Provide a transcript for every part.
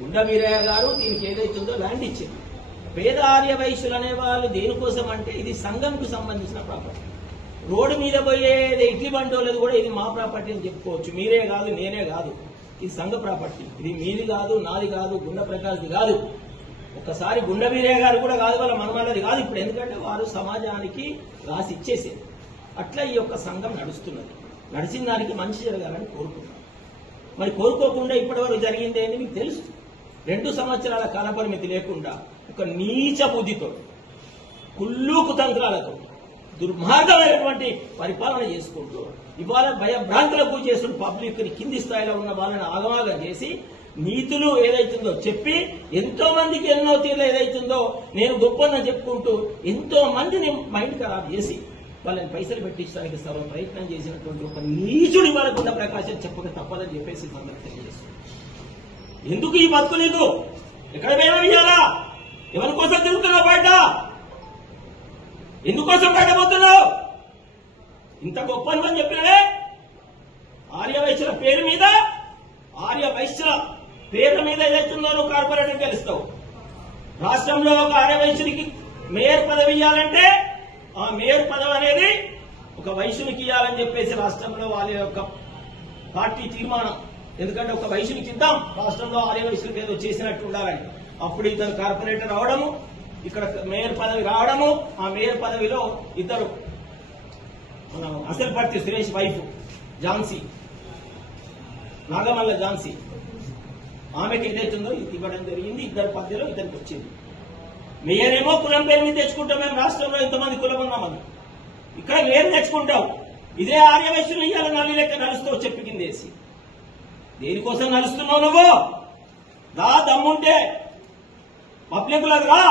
గుండా వీరయ్య గారు దీనికి ఏదైతుందో ల్యాండ్ ఇచ్చింది. పేద ఆర్య వైశ్యులు అనే వాళ్ళు దేనికోసం అంటే ఇది సంఘంకు సంబంధించిన ప్రాపర్టీ. రోడ్డు మీద పోయేది ఇడ్లీ బండోలేదు కూడా ఇది మా ప్రాపర్టీ అని చెప్పుకోవచ్చు. మీరే కాదు, నేనే కాదు, ఇది సంఘ ప్రాపర్టీ. ఇది మీది కాదు, నాది కాదు, గుండా ప్రకాష్ది కాదు, ఒక్కసారి గుండా వీరయ్య గారు కూడా కాదు, వాళ్ళ మనమన్నది కాదు. ఇప్పుడు ఎందుకంటే వారు సమాజానికి రాసి ఇచ్చేసేది. అట్లా ఈ యొక్క సంఘం నడుస్తున్నది. నడిచిన దానికి మంచి జరగాలని కోరుకుంటున్నాం. మరి కోరుకోకుండా ఇప్పటివరకు జరిగింది ఏంటి మీకు తెలుసు. 2 సంవత్సరాల కాలపరిమితి లేకుండా ఒక నీచ బుద్ధితో, కుళ్ళు కుతంత్రాలతో దుర్మార్గమైనటువంటి పరిపాలన చేసుకుంటూ ఇవాళ భయభ్రాంతులకు చేస్తున్న పబ్లిక్ ని కింది స్థాయిలో ఉన్న వాళ్ళని ఆగమాగం చేసి నీతులు ఏదైతుందో చెప్పి ఎంతో మందికి ఎన్నో తీర్లు ఏదైతుందో నేను గొప్పని చెప్పుకుంటూ ఎంతో మందిని మైండ్ ఖరాబ్ చేసి వాళ్ళని పైసలు పెట్టించడానికి సర్వ ప్రయత్నం చేసినటువంటి ఒక నీచుడి వాళ్ళకున్న ప్రకాశం చెప్పక తప్పదని చెప్పేసి సందర్శన చేస్తుంది. ఎందుకు ఈ బతుకు నీకు? ఎక్కడ పోయినా ఇయ్యాలా? ఎవరి కోసం తిరుగుతున్నావు బయట? ఎందుకోసం బయట పోతున్నావు? ఇంత గొప్ప అని చెప్పినవే ఆర్య వైశ్యుల పేరు మీద, ఆర్య వైశ్యుల పేర్ల మీద ఏదైతుందో నువ్వు కార్పొరేటర్ గెలుస్తావు. రాష్ట్రంలో ఒక ఆర్య వైశ్యునికి మేయర్ పదవి ఇవ్వాలంటే ఆ మేయర్ పదవి అనేది ఒక వైశ్యునికి ఇవ్వాలని చెప్పేసి రాష్ట్రంలో వాళ్ళ యొక్క పార్టీ తీర్మానం. ఎందుకంటే ఒక వైశ్యునికి ఇద్దాం, రాష్ట్రంలో ఆర్య వైశ్యులకు ఏదో చేసినట్టు ఉండాలని. అప్పుడు ఇద్దరు కార్పొరేటర్ రావడము, ఇక్కడ మేయర్ పదవి రావడము, ఆ మేయర్ పదవిలో ఇద్దరు అసల్పర్తి సురేష్ వైఫ్ ఝాన్సీ, నాగమల్ల ఝాన్సీ, ఆమెకి ఏదైతుందో ఇది ఇవ్వడం జరిగింది. ఇద్దరు పద్ధతిలో ఇద్దరికి వచ్చింది. మేయర్ ఏమో కులం పేరు మీద తెచ్చుకుంటాం. మేము రాష్ట్రంలో ఇంతమంది కులం ఉన్నామని ఇక్కడ మేయర్ తెచ్చుకుంటావు. ఇదే ఆర్య వైశ్యులు ఇయ్యాల నల్లి లెక్క నడుస్తావు చెప్పి కిందేసి. దేనికోసం నడుస్తున్నావు నువ్వు? రా, దమ్ముంటే పబ్లిక్లకు రా.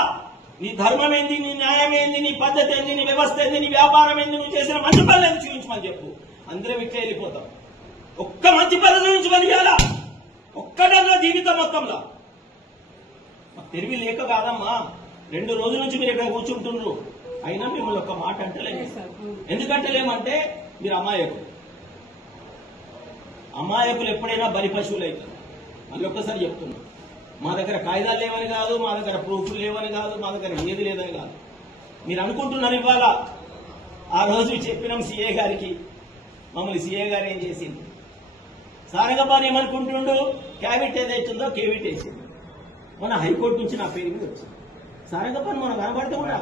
నీ ధర్మం ఏంది, నీ న్యాయం ఏంది, నీ పద్ధతి ఏంది, నీ వ్యవస్థ ఏంది, నీ వ్యాపారం ఏంది, నువ్వు చేసిన మంచి పనులు చూపించమని చెప్పు. అందరం ఇట్లా వెళ్ళిపోతాం. ఒక్క మంచి పనులు చూపించమని ఇవ్వాలా? ఒక్కటన్నా జీవితం మొత్తంలో. తెలివి లేక కాదమ్మా, 2 రోజుల నుంచి మీరు ఇక్కడ కూర్చుంటున్నారు, అయినా మిమ్మల్ని ఒక్క మాట అంటలేము. ఎందుకంటలేమంటే మీరు అమాయకులు ఎప్పుడైనా బలి పశువులు అవుతారు. మళ్ళీ ఒక్కసారి చెప్తున్నా, మా దగ్గర కాయిదాలు లేవని కాదు, మా దగ్గర ప్రూఫ్లు లేవని కాదు, మా దగ్గర ఏది లేదని కాదు. మీరు అనుకుంటున్నారు ఇవాళ. ఆ రోజు చెప్పినాం సీఏ గారికి, మమ్మల్ని సీఏ గారు ఏం చేసింది, సారంగపాణి ఏమనుకుంటుండు, క్యాబిట్ ఏదైతుందో కేవిట్ వేసింది. మన హైకోర్టు నుంచి నా పేరు మీద వచ్చింది. సారంగపాణి మనం కనబడితే కూడా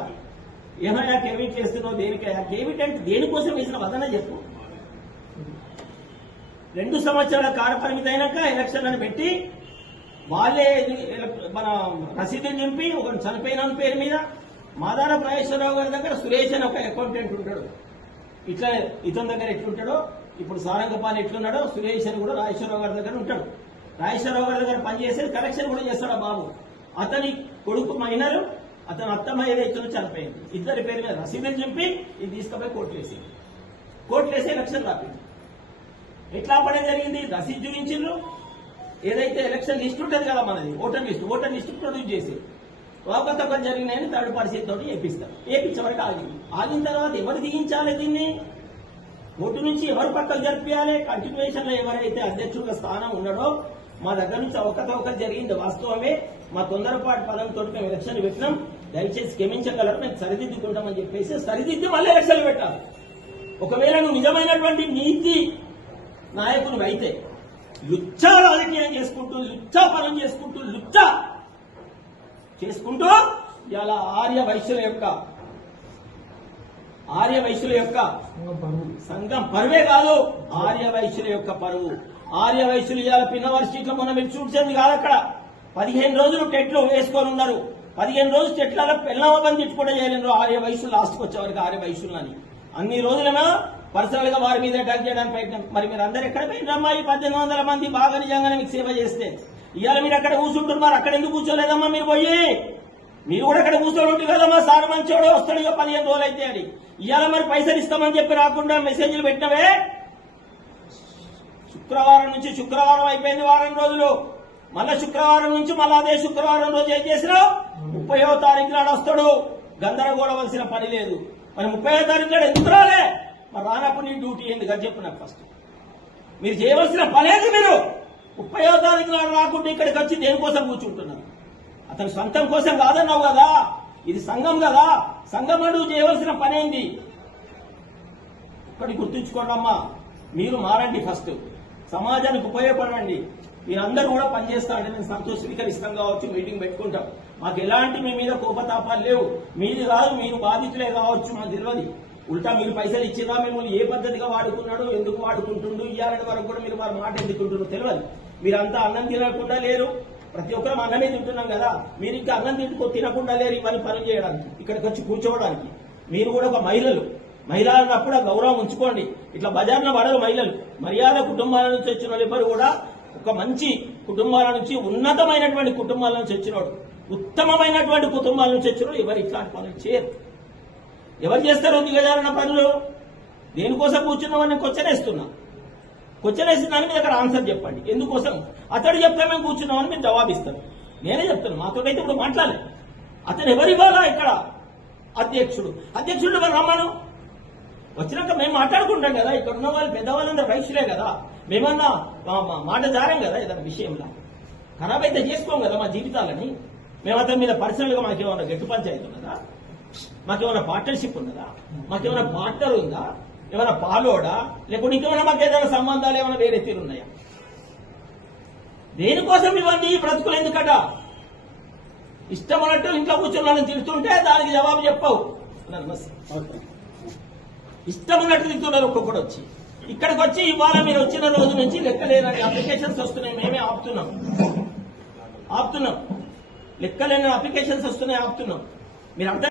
ఏమైనా కేవిట్ చేస్తున్నావు, దేనికైనా కేవిట్ అంటే దేనికోసం వేసిన వదన చెప్పు. 2 సంవత్సరాల కాలపరిమితి అయినాక ఎలక్షన్లను పెట్టి వాళ్ళే మన రసీదులు నింపి ఒక చనిపోయిన పేరు మీద మాదార రాజేశ్వరరావు గారి దగ్గర సురేష్ అని ఒక అకౌంటెంట్ ఉంటాడు. ఇట్లా ఇతని దగ్గర ఎట్లుంటాడో ఇప్పుడు సారంగపాణి ఎట్లున్నాడో సురేష్ అని కూడా రాజేశ్వరరావు గారి దగ్గర ఉంటాడు. రాజేశ్వరరావు గారి దగ్గర పనిచేసేది కలెక్షన్ కూడా చేస్తాడు బాబు. అతని కొడుకు మైనరు, అతని అత్తమ్మ ఏదైతుందో చనిపోయింది. ఇద్దరి పేరు మీద రసీదులు నింపి ఇది తీసుకుపోయి కోర్టులు వేసి ఎలక్షన్ రాపింది. ఎట్లా పడే జరిగింది? రసీదు చూపించిండ్రు. ఏదైతే ఎలక్షన్ లిస్ట్ ఉంటుంది కదా మనది, ఓటర్ లిస్ట్ ప్రొడ్యూస్ చేసి అవకతవకలు జరిగినాయని థర్డ్ పార్టీ తోటి వేపిస్తారు. వేపించే వరకు ఆగిన తర్వాత ఎవరు దిగించాలి దీన్ని? ఓటు నుంచి ఎవరు పక్కకు జరిపించాలి? కంటిన్యూషన్ లో ఎవరైతే అధ్యక్షుడిగా స్థానం ఉన్నాడో, మా దగ్గర నుంచి అవకతవకలు జరిగింది వాస్తవమే, మా తొందరపాటు పదంతో మేము ఎలక్షన్ పెట్టినాం, దయచేసి క్షమించగలరు, మేము సరిదిద్దుకుంటామని చెప్పేసి సరిదిద్ది మళ్ళీ ఎలక్షన్లు పెట్టాలి. ఒకవేళ నువ్వు నిజమైనటువంటి నీతి నాయకులు అయితే లుచ్చా రాజకీయం చేసుకుంటూ, లుచ్చా పనులు చేసుకుంటూ ఇలా ఆర్య వైశ్యుల యొక్క సంఘం పరువే కాదు, ఆర్య వైశ్యుల యొక్క పరువు. ఆర్య వైశ్యులు ఇవాళ పిన్నవారి స్ట్రీట్ లో మొన్న మీరు చూసింది కాదు, అక్కడ 15 రోజులు టెట్లు వేసుకొని ఉన్నారు. 15 రోజులు టెట్లలో పెళ్ళమని తిట్టుకుంటే చేయలేరు ఆర్య వైశ్యులు. లాస్ట్కి వచ్చేవారికి ఆర్య వైశ్యులని అన్ని రోజులేమో పర్సనల్ గా వారి మీద అటాక్ చేయడానికి ప్రయత్నం. మరి మీరు అందరు ఎక్కడ పోయినమ్మా? ఈ 1800 మంది బాగా నిజంగానే మీకు సేవ చేస్తే ఇవాళ మీరు అక్కడ కూర్చుంటున్నారు. అక్కడ ఎందుకు కూర్చోలేదమ్మా? మీరు పోయి మీరు కూడా అక్కడ కూర్చోండి కదమ్మా. సార్ మంచోడు వస్తాడు 15 రోజులు అయితే అని. ఇవాళ మరి పైసలు ఇస్తామని చెప్పి రాకుండా మెసేజ్లు పెట్టినవే. శుక్రవారం నుంచి శుక్రవారం అయిపోయింది, వారం రోజులు. మళ్ళా శుక్రవారం నుంచి మళ్ళా అదే శుక్రవారం రోజు ఏం చేసినావు? 30వ తారీఖు నాడు వస్తాడు. గందరగోళవలసిన పని లేదు. మరి 30వ తారీఖు నాడు ఎందుకు రాలే? మరి రానప్పుడు నీ డ్యూటీ ఏంది కదా చెప్పు నాకు ఫస్ట్. మీరు చేయవలసిన పనేది మీరు 30వ తారీఖు నాడు రాకుండా ఇక్కడికి వచ్చి దేనికోసం కూర్చుంటున్నారు? అతని సొంతం కోసం కాదన్నావు కదా, ఇది సంఘం కదా, సంఘం అడుగు చేయవలసిన పనేంది? ఇక్కడికి గుర్తుంచుకోండమ్మా, మీరు మారండి, ఫస్ట్ సమాజానికి ఉపయోగపడండి. మీరందరూ కూడా పనిచేస్తారంటే నేను స్వీకరిస్తాం కావచ్చు, మీటింగ్ పెట్టుకుంటాం. మాకు ఎలాంటి మీ మీద కోపతాపాలు లేవు. మీది కాదు, మీరు బాధితులే కావచ్చు, మాకు తెలియదు. ఉల్టా మీరు పైసలు ఇచ్చిరా, మిమ్మల్ని ఏ పద్ధతిగా వాడుకున్నాడు, ఎందుకు వాడుకుంటుండు, ఇయ్యాలని వరకు కూడా మీరు వారి మాట ఎందుకుంటున్నారు తెలియదు. మీరంతా అన్నం తినకుండా లేరు, ప్రతి ఒక్కరం అన్నమే తింటున్నాం కదా, మీరు ఇంకా అన్నం తినకుండా లేరు ఇవన్నీ పనులు చేయడానికి, ఇక్కడికి వచ్చి కూర్చోవడానికి. మీరు కూడా ఒక మహిళలు అన్నప్పుడు ఆ గౌరవం ఉంచుకోండి. ఇట్లా బజార్లో పడరు మహిళలు. మర్యాద కుటుంబాల నుంచి వచ్చిన వాళ్ళు ఎవరు కూడా ఒక మంచి కుటుంబాల నుంచి, ఉన్నతమైనటువంటి కుటుంబాల నుంచి వచ్చినోడు, ఉత్తమమైనటువంటి కుటుంబాల నుంచి వచ్చినోడు ఎవరు ఇట్లాంటి పనులు చేయరు. ఎవరు చేస్తారు దిగజారిన పనులు? దేనికోసం కూర్చున్నామని క్వశ్చన్ దాని మీద అక్కడ ఆన్సర్ చెప్పండి. ఎందుకోసం? అతడు చెప్తే మేము కూర్చున్నామని మీరు జవాబిస్తారు. నేనే చెప్తాను, మాతోటైతే ఇప్పుడు మాట్లాడలేదు. అతను ఎవరివ్వాలా? ఇక్కడ అధ్యక్షుడు రమ్మను, వచ్చినాక మేము మాట్లాడుకుంటాం కదా. ఇక్కడ ఉన్న వాళ్ళు పెద్దవాళ్ళందరూ రైతులే కదా, మేమన్నా మాట జారం కదా ఏదైనా విషయంలో. ఖరాబ్ అయితే చేసుకోం కదా మా జీవితాలని. మేము అతని మీద పర్సనల్ గా మాకేమన్నా గట్టి పంచాయతీ ఉన్నదా? మాకేమైనా పార్ట్నర్షిప్ ఉన్నదా? మాకేమైనా పార్ట్నర్ ఉందా? ఏమైనా పాలోడా? లేకుంటే ఇంకేమైనా మాకు ఏదైనా సంబంధాలు ఏమైనా వేరే తీరున్నాయా? దేనికోసం ఇవన్నీ బ్రతుకులు ఎందుకట? ఇష్టం అన్నట్టు ఇంట్లో కూర్చొని వాళ్ళని తిడుతుంటే దానికి జవాబు చెప్పవు. ఇష్టం ఉన్నట్టు తిడుతున్నారు. ఒక్కొక్కడు వచ్చి ఇక్కడికి వచ్చి ఇవాళ మీరు వచ్చిన రోజు నుంచి లెక్కలేని అప్లికేషన్స్ వస్తున్నాయి. మేమే ఆపుతున్నాం. లెక్కలేని అప్లికేషన్స్ వస్తున్నాయి, ఆపుతున్నాం. మీరు అర్థం